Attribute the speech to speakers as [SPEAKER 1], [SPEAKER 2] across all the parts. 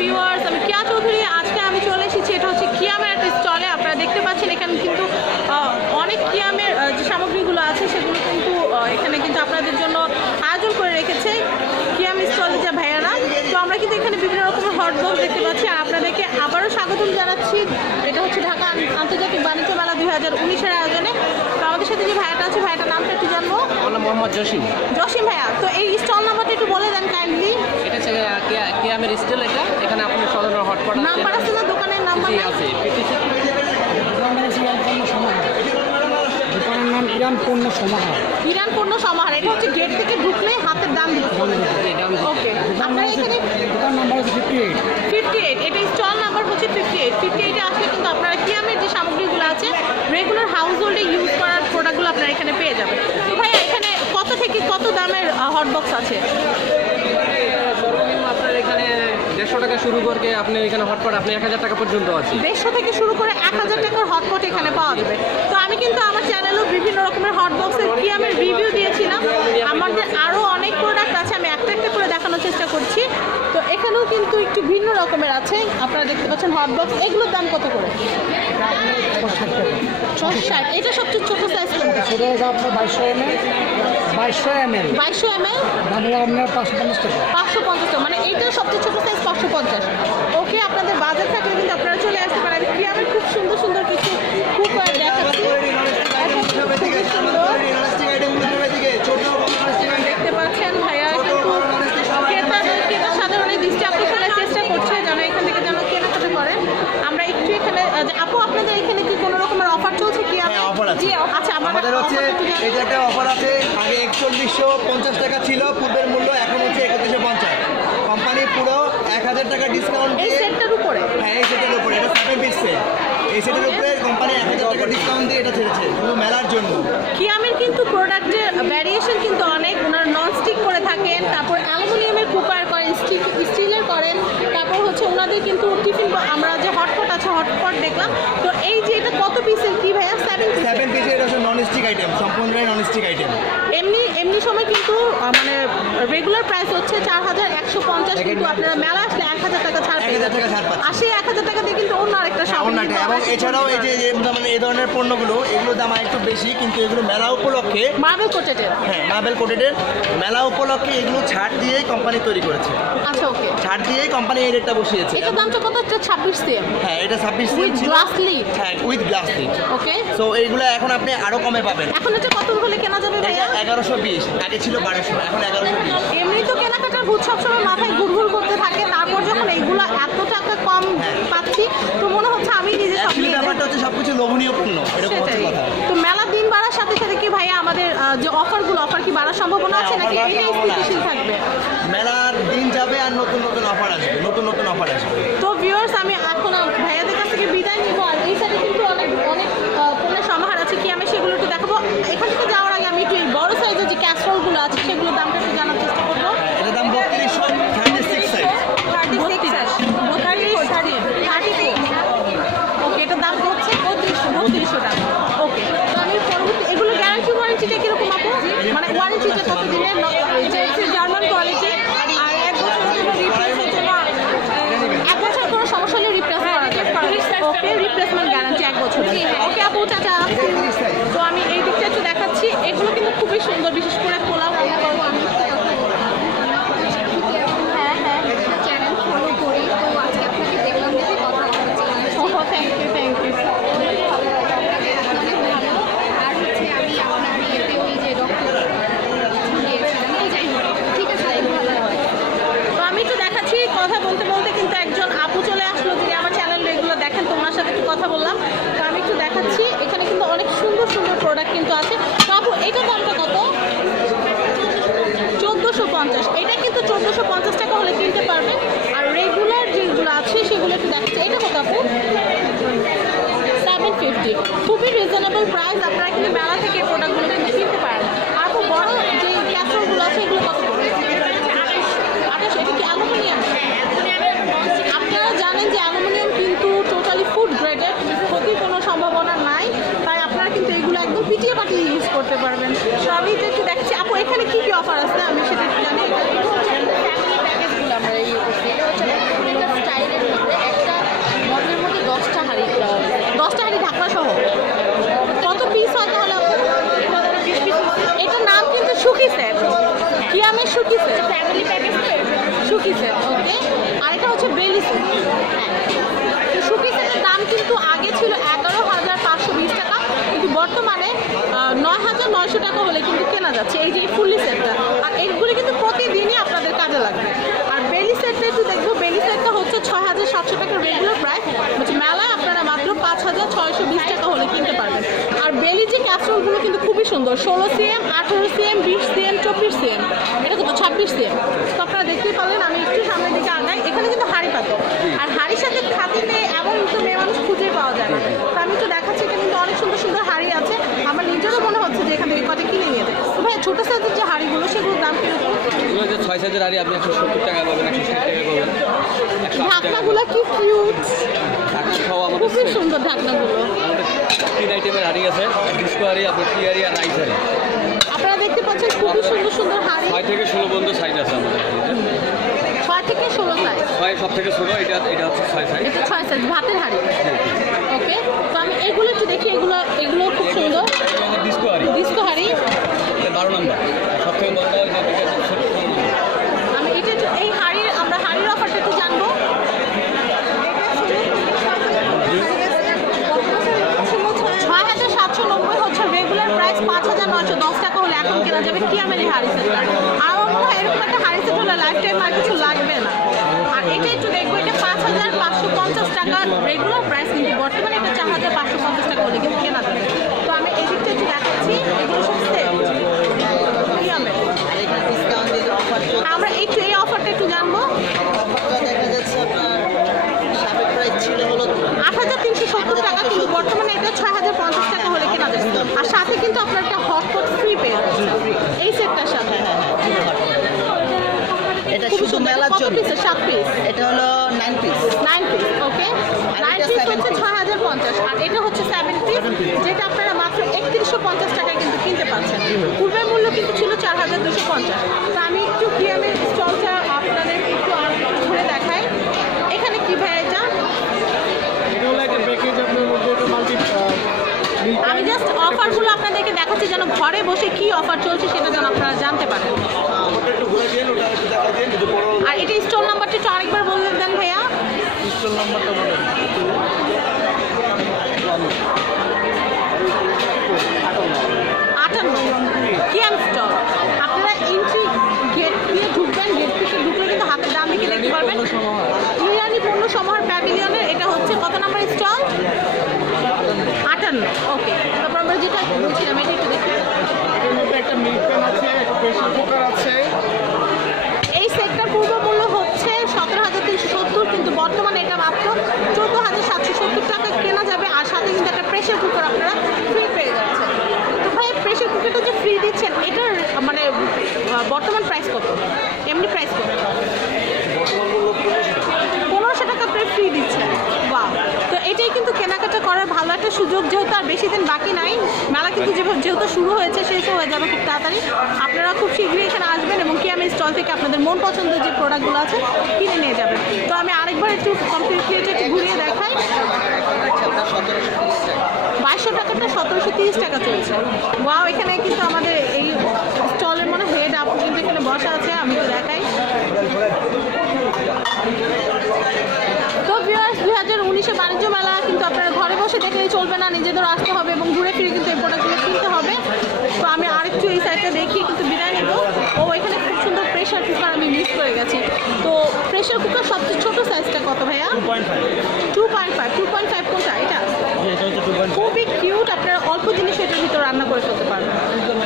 [SPEAKER 1] Viewers আমি কিয়া চৌধুরী, আজকে আমি চলে এসেছি, এটা হচ্ছে কিয়ামের একটা স্টলে আপনারা দেখতে পাচ্ছেন, এখানে কিন্তু অনেক কিয়ামের যে সামগ্রীগুলো আছে, সেগুলো কিন্তু এখানে কিন্তু আপনাদের জন্য আয়োজন করে রেখেছে কিয়াম স্টলে যে ভাইয়ারা। তো আমরা কিন্তু এখানে বিভিন্ন রকমের হটবক্স দেখতে পাচ্ছি, আর আপনাদেরকে আবারও স্বাগতম জানাচ্ছি। এটা হচ্ছে ঢাকা আন্তর্জাতিক বাণিজ্য মেলা দুই হাজার উনিশের আয়োজনে। তো আমাদের সাথে যে ভাইয়াটা আছে, ভাইয়াটার নামটা একটু জানব
[SPEAKER 2] আমার নাম মোহাম্মদ জসিম।
[SPEAKER 1] জসিম ভাইয়া তো এই স্টল নাম্বারটা একটু বলে দেন কাইন্ডলি
[SPEAKER 2] এটা হচ্ছে কে- কেয়ামের স্টিল এটা? এখানে আপনি সাধারণ হটপট
[SPEAKER 1] নাম্বার আছে না? দোকানের নাম্বার?
[SPEAKER 2] আছে।
[SPEAKER 3] দোকানের নাম ইরান পণ্য সমাহার।
[SPEAKER 1] ইরান পণ্য সমাহার এটা হচ্ছে গেট থেকে ঢুকলে হাতের ডান দিকে ওকে। আপনারা এখানে
[SPEAKER 3] দোকান নাম্বার হচ্ছে ফিফটি এইট
[SPEAKER 1] ফিফটি এইট এটা স্টল নাম্বার হচ্ছে ফিফটি এইট ফিফটি এইটে আসলে কিন্তু আপনারা কিয়ামের যে সামগ্রীগুলো আছে রেগুলার হাউস হোল্ডে ইউজ করার প্রোডাক্টগুলো আপনারা এখানে পেয়ে যাবেন তো ভাইয়া এখানে কত থেকে কত দামের হটবক্স আছে?
[SPEAKER 2] দেড়শো টাকা শুরু করে আপনি এখানে হটপট আপনি এক হাজার টাকা পর্যন্ত আছে
[SPEAKER 1] দেড়শো থেকে শুরু করে এক হাজার টাকার হটপট এখানে পাওয়া যাবে। তো আমি কিন্তু আমার চ্যানেলেও বিভিন্ন রকমের হটবক্সের কিয়ামের রিভিউ দিয়েছিলাম। আমাদের আরও অনেক প্রোডাক্ট আছে আমি একটা একটা করে দেখানোর চেষ্টা করছি। তো এখানেও কিন্তু একটু ভিন্ন রকমের আছে। আপনারা দেখতে পাচ্ছেন হটবক্স এগুলোর দাম কত করে?
[SPEAKER 3] ষাট
[SPEAKER 1] ছশো ষাট এটা সবচেয়ে ছোটো সাইজ কোনটা?
[SPEAKER 3] বাইশশো বাইশশো এম এল।
[SPEAKER 1] বাইশশো এম এল?
[SPEAKER 3] আপনার পাঁচশো পঞ্চাশ টাকা।
[SPEAKER 1] পাঁচশো পঞ্চাশ মানে এইটা সবচেয়ে ছোটো সাইজ পাঁচশো পঞ্চাশ। ওকে আপনাদের বাজার থাকলে কিন্তু আপনারা চলে আসতে পারেন। আমি খুব সুন্দর সুন্দর কিছু দেখাচ্ছি। দেখতে পাচ্ছেন ভাইয়া কিন্তু ক্রেতাদের ক্রেতা সাধারণের দৃষ্টি আকর্ষণের চেষ্টা করছে যেন এখান থেকে যেন কেনাকাটা করেন আমরা একটু এখানে আপু আপনাদের এখানে কি কোনো রকমের অফার চলছে? কি
[SPEAKER 4] হ্যাঁ, আছে।
[SPEAKER 1] আচ্ছা
[SPEAKER 4] আমাদের হচ্ছে এই যে একটা অফার আছে পঞ্চাশ টাকা ছিল পূর্বের মূল্য এখন হচ্ছে একত্রিশশো পঞ্চাশ। কোম্পানি পুরো এক হাজার টাকা ডিসকাউন্ট
[SPEAKER 1] এই সেটটার উপরে?
[SPEAKER 4] হ্যাঁ এই সেটের উপরে এটা সেভেন পিস সেট এই সেটের উপরে কোম্পানি এক হাজার টাকা ডিসকাউন্ট দিয়ে এটা ছেড়েছে শুধু মেলার জন্য।
[SPEAKER 1] কিয়ামের কিন্তু প্রোডাক্টের ভ্যারিয়েশন কিন্তু অনেক ওনারা নন স্টিক করে থাকেন তারপর অ্যালুমিনিয়ামের কুকার করেন স্টিক স্টিলের করেন তারপর হচ্ছে ওনাদের কিন্তু টিফিন আমরা যে হটপট আছে হটপট দেখলাম। তো এই যে এটা কত পিসের কি ভাইয়া? সেভেন
[SPEAKER 4] সেভেন পিস এটা হচ্ছে নন স্টিক আইটেম সম্পূর্ণটাই নন স্টিক আইটেম
[SPEAKER 1] এমনি এমনি সময় কিন্তু মানে রেগুলার প্রাইস হচ্ছে চার হাজার একশো পঞ্চাশ কিন্তু আপনারা মেলা আসলে এক হাজার টাকা ছাড় পেয়ে
[SPEAKER 4] 1000
[SPEAKER 1] যাবেন
[SPEAKER 4] টাকা ছাড় পাচ্ছেন।
[SPEAKER 1] আর সেই এক হাজার টাকা দিয়ে কিন্তু অন্য আরেকটা
[SPEAKER 4] অন্যটা এবং এছাড়াও এই যে মানে এই ধরনের পণ্যগুলো এগুলোর দাম একটু বেশি কিন্তু এগুলো মেলা উপলক্ষে
[SPEAKER 1] মার্বেল কোটেটের
[SPEAKER 4] হ্যাঁ মার্বেল কোটেডের মেলা উপলক্ষে এগুলো ছাড় দিয়েই কোম্পানি তৈরি করেছে।
[SPEAKER 1] আচ্ছা ওকে
[SPEAKER 4] ছাড় দিয়েই কোম্পানি এই রেটটা বসিয়েছে।
[SPEAKER 1] এটার দামটা কত? হচ্ছে ছাব্বিশ সিএম।
[SPEAKER 4] হ্যাঁ এটা ছাব্বিশ
[SPEAKER 1] উইথ গ্লাস লিড
[SPEAKER 4] হ্যাঁ with glass lid
[SPEAKER 1] okay
[SPEAKER 4] so এইগুলো এখন আপনি আরও কমে পাবেন।
[SPEAKER 1] এখন এটা কত হলে কেনা যাবে ভাইয়া?
[SPEAKER 4] এগারোশো বিশ আগে ছিল বারোশো এখন এগারোশো বিশ।
[SPEAKER 1] এমনি তো কেনাকাটার ভূত সবসময় মাথায় ঘুরঘুর করতে থাকে তারপর যখন এইগুলো এত টাকা কম
[SPEAKER 4] হ্যাঁ।
[SPEAKER 1] পাচ্ছি তো মনে হচ্ছে আমি নিজে
[SPEAKER 4] ব্যাপারটা হচ্ছে সবকিছু লোভনীয় পণ্য
[SPEAKER 1] সেটাই। তো মেলার দিন বাড়ার সাথে সাথে কি ভাইয়া আমাদের যে অফারগুলো অফার কি বাড়ার সম্ভাবনা আছে নাকি। স্থিতিশীল থাকবে?
[SPEAKER 4] মেলার দিন যাবে আর নতুন নতুন অফার আসবে নতুন নতুন অফার আসবে।
[SPEAKER 1] তো ভিউয়ার্স আমি এখন আহ, ভাইয়াদের কাছ থেকে বিদায় নিব আর এই সাইডে কিন্তু অনেক অনেক আহ, পণ্যের সমাহার আছে কি আমি সেগুলো একটু দেখাবো এখান থেকে যাওয়ার আগে আমি একটু এই বড় সাইজের যে ক্যাসরোলগুলো আছে সেগুলোর দামটা একটু জানার চেষ্টা করব
[SPEAKER 4] এটার দাম বত্রিশশো থার্টি সিক্স সাইজ
[SPEAKER 1] ওকে এটার দাম হচ্ছে বত্রিশশো বত্রিশশো টাকা ওকে তো আমি পরবর্তী এগুলো গ্যারান্টি ওয়ারেন্টিটা কীরকম আপু মানে ওয়ারেন্টিটা কত দিনের যে হচ্ছে জার্মান কোয়ালিটি আর এক বছরের জন্য রিপ্লেসের জন্য এক বছর কোনো সমস্যা হলে রিপ্লেস করা যাবে ওকে রিপ্লেসমেন্ট গ্যারান্টি এক বছর ওকে আপু চাচা তো আমি এই দিকটা একটু দেখাচ্ছি। এগুলো কিন্তু খুবই সুন্দর বিশেষ করে পোলাও রান্না করব আমি হ্যাঁ হ্যাঁ
[SPEAKER 5] চ্যানেল ফলো করি তো আজকে আপনাকে দেখলাম দেখে কথা বলতে
[SPEAKER 1] ও থ্যাংক ইউ থ্যাংক ইউ
[SPEAKER 5] অনেক ভালো আর হচ্ছে আমি আপনার ইয়েতে ওই যে ডক্টর গিয়েছিলাম তো যাই হোক ঠিক আছে তাই ভালো হয়
[SPEAKER 1] তো আমি একটু দেখাচ্ছি কথা বলতে বলতে কিন্তু একজন আপু চলে আসলো যিনি আমার চ্যানেল রেগুলো দেখেন তো ওনার সাথে একটু কথা বললাম তো আমি একটু দেখাচ্ছি এখানে কিন্তু অনেক সুন্দর সুন্দর প্রোডাক্ট কিন্তু আছে তো আপু এটা দামটা কত চোদ্দোশো পঞ্চাশ। এটা কিন্তু চোদ্দোশো পঞ্চাশ টাকা হলে কিনতে পারবেন। আর রেগুলার যেগুলো আছে, সেগুলো একটু দেখাচ্ছে। এটা কত আপু সেভেন ফিফটি খুবই রিজনেবল প্রাইস আপনারা কিন্তু মেলা থেকে প্রোডাক্টগুলো কিন্তু কিনতে পারেন আর খুব বড় যে ক্যাসরোলগুলো আছে এগুলো কত আঠাশ এটা কি অ্যালুমিনিয়াম ওকে আর এটা হচ্ছে বেলি সেট হ্যাঁ তো শুকি সেটের দাম কিন্তু আগে ছিল এগারো হাজার পাঁচশো বিশ টাকা কিন্তু বর্তমানে আহ, নয় হাজার নয়শো টাকা হলে কিন্তু কেনা যাচ্ছে। এই যে ফুললি সেটটা। আর এইগুলি কিন্তু প্রতিদিনই আপনাদের কাজে লাগবে। আর বেলি সেটটা একটু দেখব। বেলি সেটটা হচ্ছে ছয় হাজার সাতশো টাকার রেগুলার প্রাইস হচ্ছে মেলায় আপনারা মাত্র পাঁচ হাজার ছয়শো বিশ টাকা হলে কিনতে পারবেন। আর বেলি যে ক্যাসরোলগুলো কিন্তু খুবই সুন্দর। ষোলো সিএম, আঠেরো সিএম, বিশ সিএম, চব্বিশ সিএম। এটা কিন্তু ছাব্বিশ সিএম। তো আপনারা দেখতেই পারলেন, আমি একটু সামনের দিকে আগাই। এখানে কিন্তু হাড়ি পাতো। আর হাড়ির সাথে খাতিতে এমন তো মেয়ে মানুষ খুঁজে পাওয়া যায় না। তো আমি তো দেখাচ্ছি এখানে কিন্তু অনেক সুন্দর সুন্দর হাড়ি আছে আমার নিজেরও মনে হচ্ছে যে এখান থেকে কটা কিনে নিয়ে যায় তো ভাই ছোটো সাইজের যে হাড়িগুলো সেগুলোর দাম কীরকম?
[SPEAKER 2] এগুলো যে ছয় সাইজের আড়ি আপনি একশো সত্তর টাকা পাবেন একশো ষাট টাকা পাবেন।
[SPEAKER 1] ঢাকনাগুলো কি কিউট
[SPEAKER 2] ঢাকনা সহ আমাদের
[SPEAKER 1] খুবই সুন্দর ঢাকনাগুলো।
[SPEAKER 2] তিন আইটেমের হাড়ি আছে ডিস্কো হাড়ি আপনার টি হাড়ি আর রাইস হাড়ি।
[SPEAKER 1] আপনারা দেখতে পাচ্ছেন খুবই সুন্দর সুন্দর হাড়ি।
[SPEAKER 2] ছয় থেকে ষোলো পর্যন্ত সাইজ আছে আমাদের।
[SPEAKER 1] ছয় থেকে ষোলো সাইজ
[SPEAKER 2] ছয় সব থেকে ছোটো এটা এটা হচ্ছে ছয় সাইজ
[SPEAKER 1] এটা ছয় সাইজ ভাতের হাড়ি ওকে তো আমি এগুলো একটু দেখি এগুলো এগুলো খুব সুন্দর
[SPEAKER 2] ডিস্কো হাড়ি
[SPEAKER 1] ডিস্কো হাড়ি
[SPEAKER 2] এটা বারো নম্বর সব থেকে বড় হয় এটা থেকে ছোট ষোলো নম্বর
[SPEAKER 1] আমি এটা একটু এই হাড়ির আমরা হাড়ির অফারটা একটু জানব ছয় হাজার সাতশো নব্বই হচ্ছে রেগুলার প্রাইস পাঁচ হাজার নয়শো দশ টাকা হলে এখন কেনা যাবে কি আমি হাড়ি সেটটা আর এরকম একটা হাড়ি সেট হলে লাইফ টাইম আর কিছু লাগবে না। আর এটা একটু দেখব, এটা পাঁচ হাজার পাঁচশো পঞ্চাশ টাকা রেগুলার প্রাইস কিন্তু বর্তমানে এটা চার হাজার পাঁচশো পঞ্চাশ টাকা হলে কিন্তু কেনা যাবে। তো আমি এদিকটা একটু দেখাচ্ছি, এগুলো সেট কি আমি আমরা একটু এই অফারটা একটু জানব
[SPEAKER 6] দেখা যাচ্ছে আপনার সাবেক প্রাইস ছিল হলো
[SPEAKER 1] আট হাজার তিনশো সত্তর টাকা কিন্তু বর্তমানে এটা ছয় হাজার পঞ্চাশ টাকা হলে কেনা যাবে আর সাথে কিন্তু আপনার একটা হটপট ফ্রি পেয়ে যাচ্ছে এই সেটটার সাথে
[SPEAKER 6] এটা
[SPEAKER 1] খুবই
[SPEAKER 6] শুধু
[SPEAKER 1] সুন্দর।
[SPEAKER 6] মেলার
[SPEAKER 1] কত
[SPEAKER 6] জন্য
[SPEAKER 1] পিসের সাত পিস
[SPEAKER 6] এটা হলো nine piece
[SPEAKER 1] okay nine piece হচ্ছে ছয় হাজার পঞ্চাশ আর এটা হচ্ছে সেভেন পিস যেটা আপনারা মাত্র একত্রিশশো পঞ্চাশ টাকায় কিন্তু কিনতে পাচ্ছেন। পূর্বের মূল্য কিন্তু ছিল চার হাজার দুশো পঞ্চাশ। তো আমি একটু কিয়ামের স্টলটা আপনাদের একটু আর ঘুরে দেখাই। এখানে কি ভাই এটা? আমি জাস্ট অফারগুলো আপনাদেরকে দেখাচ্ছি যেন ঘরে বসে কি অফার চলছে সেটা যেন আপনারা জানতে পারেন। আর এটা স্টোর নাম্বারটা একটু আরেকবার বললেন দেন ভাইয়া
[SPEAKER 3] স্টোর নাম্বারটা বলেন
[SPEAKER 1] আটান্ন কিয়াম স্টল আপনারা এন্ট্রি গেট দিয়ে ঢুকবেন গেট থেকে ঢুকলে কিন্তু হাতের ডান দিকে দেখতে পারবেন ইরানি পণ্য সমাহার প্যাভিলিয়নের এটা হচ্ছে কত নাম্বার স্টল আটান্ন ওকে তারপর আমরা যেটা বলছিলাম এটা একটু দেখি
[SPEAKER 3] এর মধ্যে একটা মিল্ক প্যান আছে একটা প্রেশার কুকার আছে
[SPEAKER 1] এই সেটটার পূর্ব মূল্য হচ্ছে সতেরো হাজার তিনশো সত্তর কিন্তু বর্তমানে এটা মাত্র চোদ্দ হাজার সাতশো সত্তর টাকা কেনা যাবে আর সাথে কিন্তু একটা প্রেশার কুকার আপনারা ফ্রি পেয়ে যাচ্ছেন তো ভাই যে ফ্রি দিচ্ছেন, এটার মানে বর্তমান প্রাইস কত? এমনি প্রাইস কত? পনেরোশো টাকা প্রায় ফ্রি দিচ্ছেন। বা তো এটাই কিন্তু কেনাকাটা করার ভালো একটা সুযোগ, যেহেতু আর বেশি দিন বাকি নাই, মেলা কিন্তু যেহেতু শুরু হয়েছে শেষও হয়ে যাবে খুব তাড়াতাড়ি। আপনারা খুব শীঘ্রই এখানে আসবেন এবং কি আমি স্টল থেকে আপনাদের মন পছন্দের যে প্রোডাক্টগুলো আছে কিনে নিয়ে যাবেন। তো আমি আরেকবার একটু কমপ্লিটলি এটা একটু ঘুরিয়ে দেখাই
[SPEAKER 6] আপনার সতেরোশো তিরিশ টাকা
[SPEAKER 1] বাইশশো টাকাটা সতেরোশো তিরিশ টাকা চলছে। ওয়াও এখানে কিন্তু আমাদের এই স্টলের মনে হেড আপু কিন্তু এখানে বসা আছে আমি তো দেখাই। তো ভিউয়ার্স দুই হাজার উনিশে বাণিজ্য মেলা কিন্তু আপনারা ঘরে বসে দেখলেই চলবে না নিজেদের আসতে হবে এবং ঘুরে ফিরে কিন্তু এই প্রোডাক্টগুলো কিনতে হবে। তো আমি আরেকটু এই সাইডটা দেখি কিন্তু বিদায় নেব। ও এখানে খুব সুন্দর প্রেশার কুকার আমি মিস করে গেছি। তো প্রেশার কুকার সবচেয়ে ছোট সাইজটা কত ভাইয়া? Two point five two point five কোনটা? এটা? খুবই কিউট আপনারা অল্প জিনিস এটার ভিতরে রান্না করে ফেলতে পারবেন।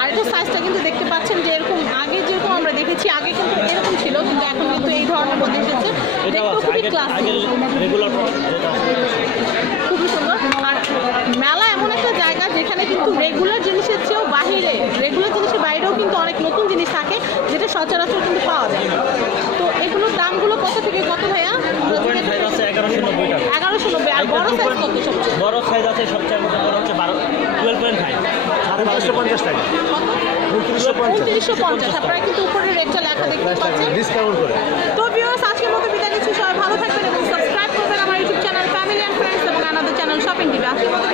[SPEAKER 1] আর এটা সাইজটা কিন্তু দেখতে পাচ্ছেন যে এরকম আগে যেরকম আমরা দেখেছি আগে কিন্তু এরকম ছিল কিন্তু এখন কিন্তু এই ধরনের মধ্যে এসেছে। খুবই ক্লাসিক খুবই সুন্দর। আর মেলা এমন একটা জায়গা যেখানে কিন্তু রেগুলার জিনিসের চেয়েও বাহিরে রেগুলার জিনিসের বাইরেও কিন্তু অনেক নতুন জিনিস থাকে যেটা সচরাচর কিন্তু পাওয়া যায়। না। তো এগুলোর দামগুলো কত থেকে কত ভাইয়া?
[SPEAKER 7] এগারোশো নব্বই
[SPEAKER 1] আর বড় সাইজ কত?
[SPEAKER 7] বড় সাইজ আছে সবচেয়ে মধ্যে বড় হচ্ছে বারো টুয়েলভ পয়েন্ট ফাইভ সাড়ে বারোশো পঞ্চাশ টাকা।
[SPEAKER 1] কত উনত্রিশশো পঞ্চাশ। আপনারা কিন্তু উপরে রেটটা লেখা দেখতে পাচ্ছেন।
[SPEAKER 4] ডিসকাউন্ট করে।
[SPEAKER 1] তো ভিউয়ার্স আজকের মতো বিদায় নিচ্ছি। সবাই ভালো থাকবেন এবং সাবস্ক্রাইব করবেন আমার YouTube channel family and friends এবং আমাদের চ্যানেল শপিং টিভি আজকের মতো